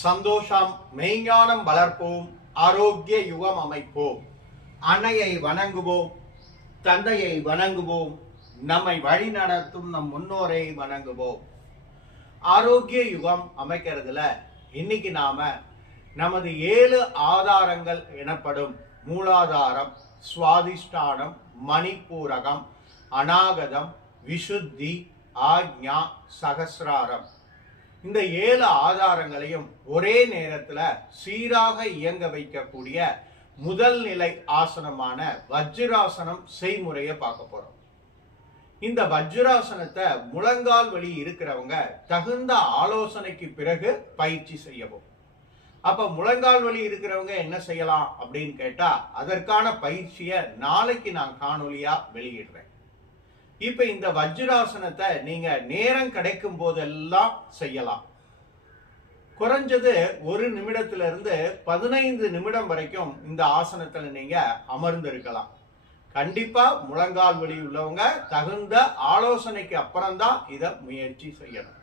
சந்தோஷம் மெய்ஞானம் வளர்ப்போம், ஆரோக்கிய யுகம் அமைப்போம். அன்னையை வணங்குவோம், தந்தையை வணங்குவோம், நம்மை வழி நடத்தும் நம் முன்னோரை வணங்குவோம். ஆரோக்கிய யுகம் அமைக்கிறதுல இன்னைக்கு நாம நமது 7 ஆதாரங்கள் எனப்படும் மூலாதாரம், சுவாதிஷ்டானம், மணிப்பூரகம், அநாகதம், விசுத்தி, ஆக்ஞா, சகசிராரம், இந்த 7 ஆதாரங்களையும் ஒரே நேரத்துல சீராக இயங்க வைக்கக்கூடிய முதல் நிலை ஆசனமான வஜ்ராசனம் செய்முறையை பார்க்க போறோம். இந்த வஜ்ராசனத்தை முழங்கால் வலி இருக்கிறவங்க தகுந்த ஆலோசனைக்கு பிறகு பயிற்சி செய்யவும். அப்ப முழங்கால் வலி இருக்கிறவங்க என்ன செய்யலாம் அப்படின்னு கேட்டா, அதற்கான பயிற்சியை நாளைக்கு நான் காணொலியா வெளியிடுறேன். இப்ப இந்த வஜ்ராசனத்தை நீங்க நேரம் கிடைக்கும் போதெல்லாம் செய்யலாம். குறைஞ்சது 1 நிமிடத்திலிருந்து 15 நிமிடம் வரைக்கும் இந்த ஆசனத்துல நீங்க அமர்ந்திருக்கலாம். கண்டிப்பா முழங்கால் வலி உள்ளவங்க தகுந்த ஆலோசனைக்கு அப்புறம்தான் இதை முயற்சி செய்யணும்.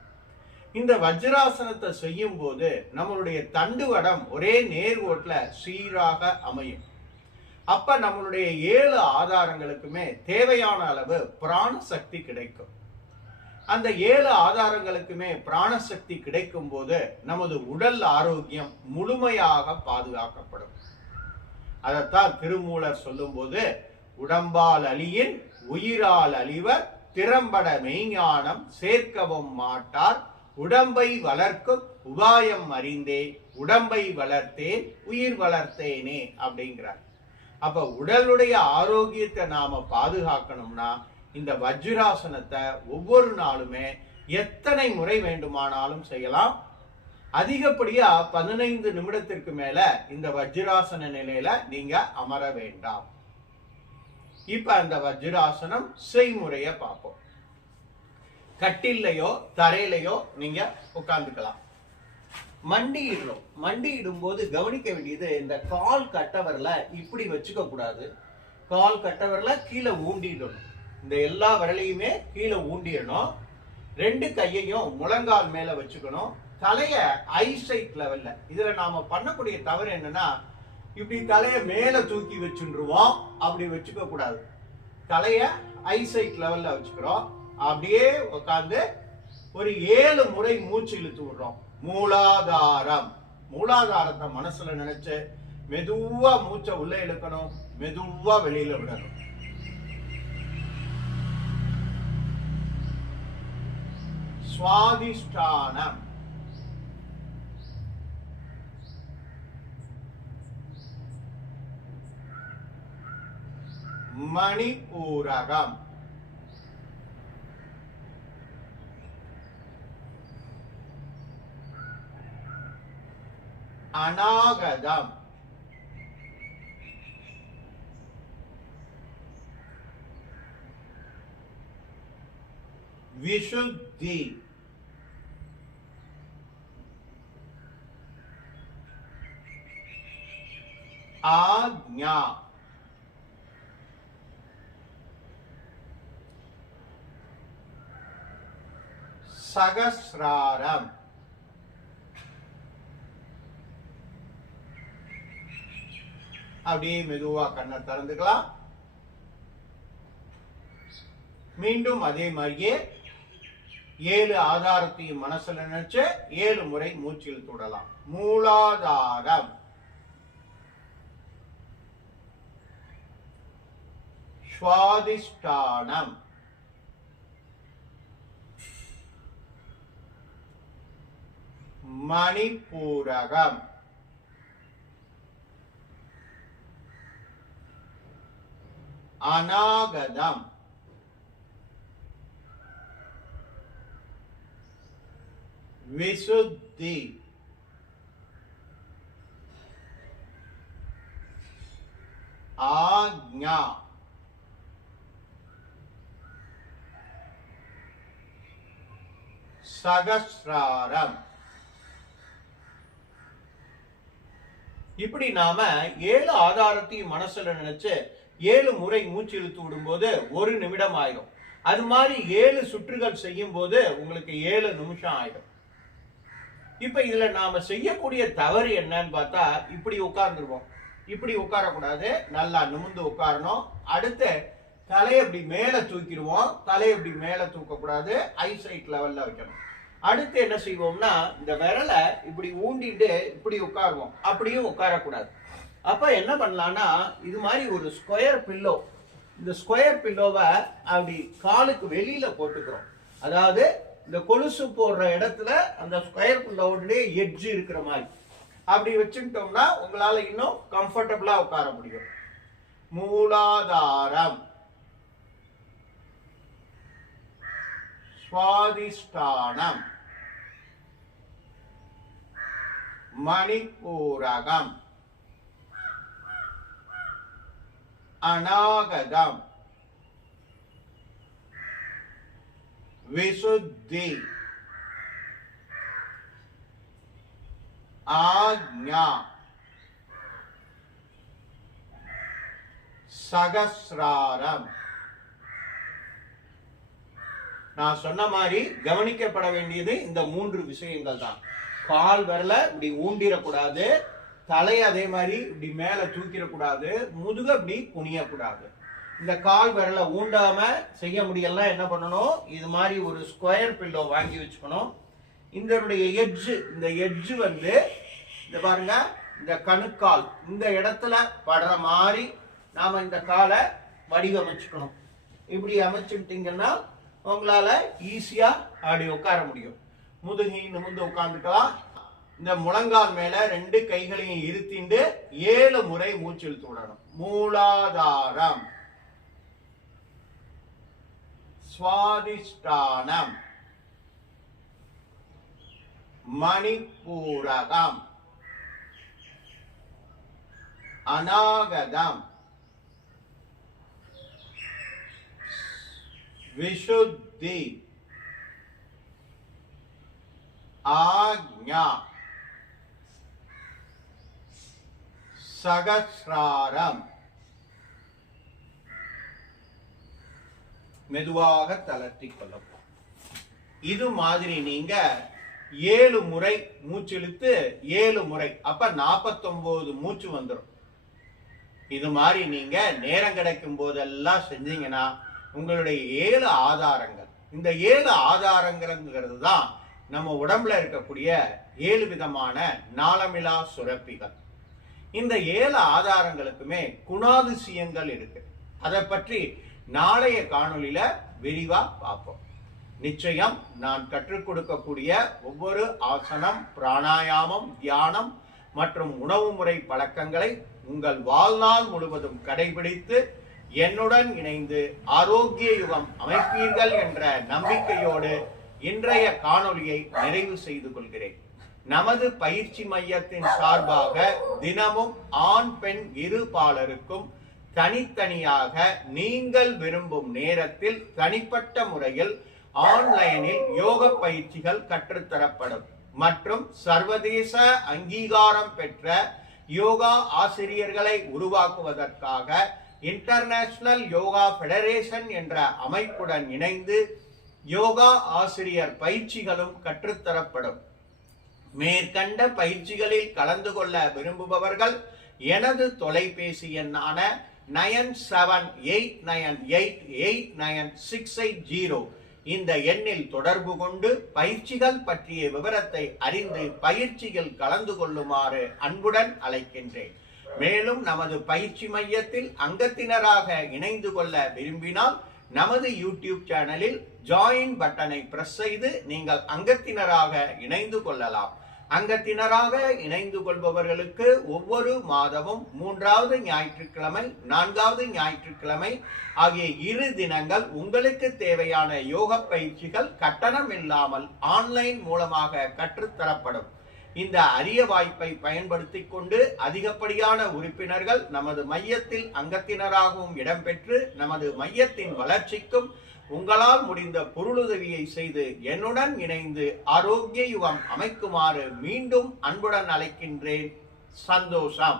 இந்த வஜ்ராசனத்தை செய்யும் போது நம்மளுடைய தண்டுவடம் ஒரே நேர்கோட்டுல சீராக அமையும். அப்ப நம்மளுடைய 7 ஆதாரங்களுக்குமே தேவையான அளவு பிராண சக்தி கிடைக்கும். அந்த 7 ஆதாரங்களுக்குமே பிராணசக்தி கிடைக்கும் போது நமது உடல் ஆரோக்கியம் முழுமையாக பாதுகாக்கப்படும். அதைத்தான் திருமூலர் சொல்லும் போது, உடம்பால் அழியின் உயிரால் அழிவர், திறம்பட மெய்ஞானம் சேர்க்கவும் மாட்டார், உடம்பை வளர்க்கும் உபாயம் அறிந்தே உடம்பை வளர்த்தேன் உயிர் வளர்த்தேனே அப்படிங்கிறார். அப்ப உடலுடைய ஆரோக்கியத்தை நாம பாதுகாக்கணும்னா இந்த வஜ்ராசனத்தை ஒவ்வொரு நாளுமே எத்தனை முறை வேண்டுமானாலும் செய்யலாம். அதிகப்படியா 15 நிமிடத்திற்கு மேல இந்த வஜ்ராசன நிலையில நீங்க அமர வேண்டாம். இப்ப அந்த வஜ்ராசனம் செய்முறையை பார்ப்போம். கட்டிலையோ தரையிலையோ நீங்க உட்கார்ந்துக்கலாம். மண்டியிடுறோம். மண்டியிடும் போது கவனிக்க வேண்டியது, இந்த கால் கட்டவரில் இப்படி வச்சுக்க கூடாது. கால் கட்டவரில் கீழே ஊண்டிடணும். இந்த எல்லா விரலையுமே கீழே ஊண்டிடணும். 2 கையையும் முழங்கால் மேல வச்சுக்கணும். தலைய ஐசைட் லெவல்ல. இதுல நாம பண்ணக்கூடிய தவறு என்னன்னா, இப்படி தலைய மேல தூக்கி வச்சுருவோம். அப்படி வச்சுக்க கூடாது. தலைய ஐசைட் லெவல்ல வச்சுக்கிறோம். அப்படியே உட்கார்ந்து ஒரு 7 முறை மூச்சு இழுத்து விடுறோம். மூலாதாரம். மூலாதாரத்தை மனசுல நினைச்சு மெதுவா மூச்சை உள்ள இழுக்கணும், மெதுவா வெளியில விடணும். சுவாதிஷ்டானம். மணிப்பூரகம். அநாகதம். விசுத்தி. ஆக்ஞா. சகசிராரம். அப்படியே மெதுவா கண்ணை திறந்துக்கலாம். மீண்டும் அதே மாதிரியே 7 ஆதாரத்தையும் மனசுல நினைச்சு 7 முறை மூச்சில் தொடலாம். மூலாதாரம், சுவாதிஷ்டானம், மணிப்பூரகம், அநாகதம், விசுத்தி, ஆக்ஞா, சகசிராரம். இப்படி நாம 7 ஆதாரத்தையும் மனசுல நினைச்சு 7 முறை மூச்சு இழுத்து விடும்போது 1 நிமிடம் ஆயிடும். அது மாதிரி 7 சுற்றுகள் செய்யும் போது உங்களுக்கு 7 நிமிஷம் ஆயிடும். இப்ப இதுல நாம செய்யக்கூடிய தவறு என்னன்னு பார்த்தா, இப்படி உட்கார்ந்துருவோம். இப்படி உட்காரக்கூடாது, நல்லா நிமிர்ந்து உட்காரணும். அடுத்து தலையை இப்படி மேல தூக்கிடுவோம். தலையை இப்படி மேல தூக்க கூடாது, ஐசைட் லெவல்ல வைக்கணும். அடுத்து என்ன செய்வோம்னா, இந்த விரலை இப்படி ஊண்டிட்டு இப்படி உட்காருவோம். அப்படியும் உட்காரக்கூடாது. அப்ப என்ன பண்ணலாம்னா, இது மாதிரி ஒரு ஸ்கொயர் பில்லோ, இந்த ஸ்கொயர் பில்லோவை அப்படி காலுக்கு வெளியில போட்டுக்கிறோம். அதாவது இந்த கொலுசு போடுற இடத்துல அந்த ஸ்கொயர் பில்லோவுடைய எட்ஜ் இருக்கிற மாதிரி அப்படி வச்சுக்கிட்டோம்னா உங்களால இன்னும் கம்ஃபர்டபுளா உட்கார முடியும். மூலாதாரம், சுவாதிஷ்டானம், மணிப்பூரகம், அநாகதம், விசுத்தி, ஆக்ஞா, சகஸ்ராரம். நான் சொன்ன மாதிரி கவனிக்கப்பட வேண்டியது இந்த 3 விஷயங்கள் தான். கால் விரல இப்படி ஊண்டிடக்கூடாது, தலையை அதே மாதிரி இப்படி மேல தூக்கிடக்கூடாது, முதுக இப்படி குனியக்கூடாது. இந்த கால் விரலை ஊண்டாம செய்ய முடியலன்னா என்ன பண்ணணும், இது மாதிரி ஒரு ஸ்கொயர் பில்லோ வாங்கி வச்சுக்கணும். இதனுடைய எட்ஜ், இந்த எட்ஜ் வந்து இந்த பாருங்க, இந்த கணுக்கால் இந்த இடத்துல படுற மாதிரி நாம இந்த காலை வடிவமைச்சுக்கணும். இப்படி அமைச்சுக்கிட்டீங்கன்னா உங்களால ஈஸியா அப்படி உட்கார முடியும். முதுகி நிமிர்ந்து உட்கார்ந்துக்கலாம். இந்த முழங்கால் மேல 2 கைகளையும் இருத்திண்டு 7 முறை மூச்சு இழுத்து விடணும். மூலாதாரம், சுவாதிஷ்டானம், மணிப்பூரகம், அநாகதம், விசுத்தி, ஆக்ஞா, சகஸ்ராரம். மெதுவாக தளர்த்திக் கொள்ளும். இது மாதிரி நீங்க 7 முறை மூச்சு இழுத்து 7 முறை, அப்ப 49 மூச்சு வந்துடும். இது மாதிரி நீங்க நேரம் கிடைக்கும் போதெல்லாம் செஞ்சீங்கன்னா உங்களுடைய 7 ஆதாரங்கள், இந்த 7 ஆதாரங்கிறது தான் நம்ம உடம்புல இருக்கக்கூடிய 7 விதமான நாளமிலா சுரப்பிகள். இந்த 7 ஆதாரங்களுக்குமே குணாதிசயங்கள் இருக்கு. அதை பற்றி நாளைய காணொளியில விரிவா பார்ப்போம். நிச்சயம் நான் கற்றுக் கொடுக்கக்கூடிய ஒவ்வொரு ஆசனம், பிராணாயாமம், தியானம் மற்றும் உணவு முறை பழக்கங்களை உங்கள் வாழ்நாள் முழுவதும் கடைபிடித்து என்னுடன் இணைந்து ஆரோக்கிய யுகம் அமைப்பீர்கள் என்ற நம்பிக்கையோடு இன்றைய காணொளியை நிறைவு செய்து கொள்கிறேன். நமது பயிற்சி மையத்தின் சார்பாக தினமும் ஆண் பெண் இரு பாலருக்கும் தனித்தனியாக நீங்கள் விரும்பும் நேரத்தில் தனிப்பட்ட முறையில் ஆன்லைனில் யோக பயிற்சிகள் கற்றுத்தரப்படும் மற்றும் சர்வதேச அங்கீகாரம் பெற்ற யோகா ஆசிரியர்களை உருவாக்குவதற்காக இன்டர்நேஷனல் யோகா ஃபெடரேஷன் என்ற அமைப்புடன் இணைந்து யோகா ஆசிரியர் பயிற்சிகளும் கற்றுத்தரப்படும். மேற்கண்ட பயிற்சிகளில் கலந்து கொள்ள விரும்புபவர்கள் எனது தொலைபேசி எண்ணான 9788989680 இந்த எண்ணில் தொடர்பு கொண்டு பயிற்சிகள் பற்றிய விவரத்தை அறிந்து பயிற்சியில் கலந்து கொள்ளுமாறு அன்புடன் அழைக்கின்றேன். மேலும் நமது பயிற்சி மையத்தில் அங்கத்தினராக இணைந்து கொள்ள விரும்பினால் நமது யூடியூப் சேனலில் ஜாயின் பட்டனை பிரஸ் செய்து நீங்கள் அங்கத்தினராக இணைந்து கொள்ளலாம். அங்கத்தினராக இணைந்து கொள்பவர்களுக்கு ஒவ்வொரு மாதமும் 3வது ஞாயிற்றுக்கிழமை, 4வது ஞாயிற்றுக்கிழமை ஆகிய 2 தினங்கள் உங்களுக்கு தேவையான யோக பயிற்சிகள் கட்டணம் இல்லாமல் ஆன்லைன் மூலமாக கற்றுத்தரப்படும். இந்த அரிய வாய்ப்பை பயன்படுத்திக் கொண்டு அதிகப்படியான உறுப்பினர்கள் நமது மையத்தில் அங்கத்தினராகவும் இடம்பெற்று நமது மையத்தின் வளர்ச்சிக்கும் உங்களால் முடிந்த பொருளுதவியை செய்து என்னுடன் இணைந்து ஆரோக்கிய யுகம் அமைக்குமாறு மீண்டும் அன்புடன் அழைக்கின்றேன். சந்தோஷம்.